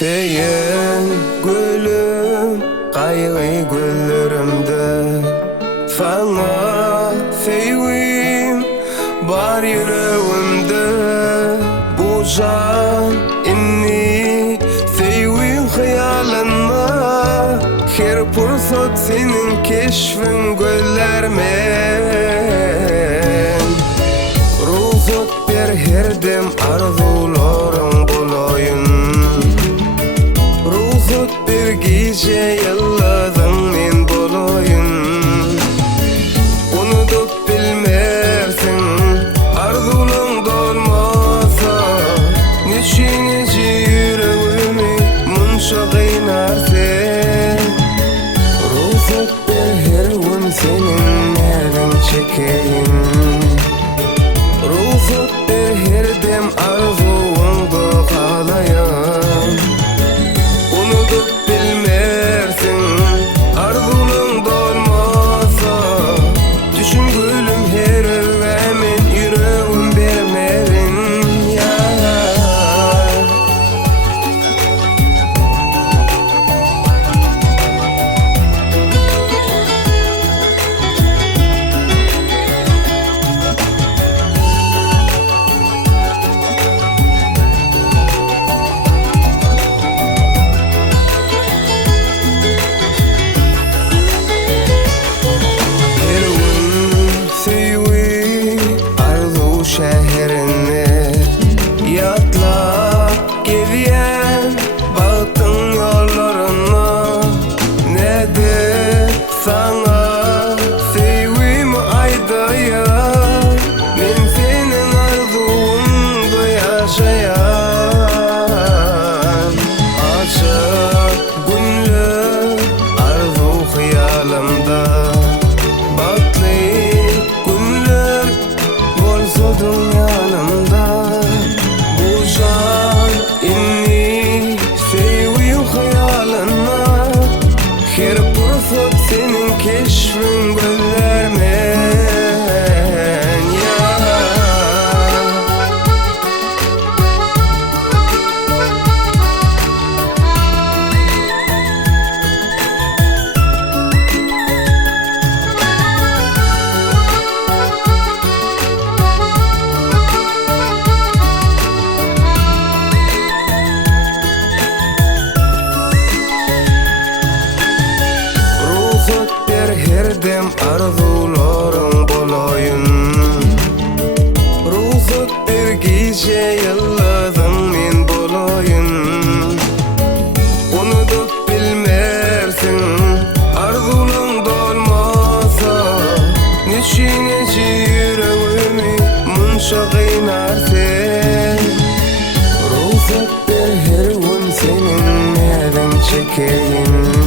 Feyen gülüm kaygı güllerimde sana feyvim bar yüreğimde bu can inni feyvim hayalınma her fırsat senin keşfin göllermen ruhsat bir her dem arzularım bulayın bir gece yılladım men bolayın unutup bilmersin arzulan dolmasa niçin yüreğimi munşa kıynarsen ruhsat bir her gün senin elin çekeyim ruhsat bir her dem arzuğunda kalayım bilmersin arzulun dolmasa düşün gülüm her övemin yüreğim vermerin ya şehrini yatlap gidiyen baktın yollarına ne de sana sevim aydaya men senin arzuğunda yaşayan açık günlü arzu hayalimda batlı günler olsudun yanımda bu can inni seviyim hayalına her fırsat senin keşfin göllermen ya her dem arzularım bolayın ruhsat bir gece yılladım men bolayın unutup bilmersin arzulun dolmasa niçin yüreğimi munşa kıynarsen ruhsat bir her gün senin elin çekeyim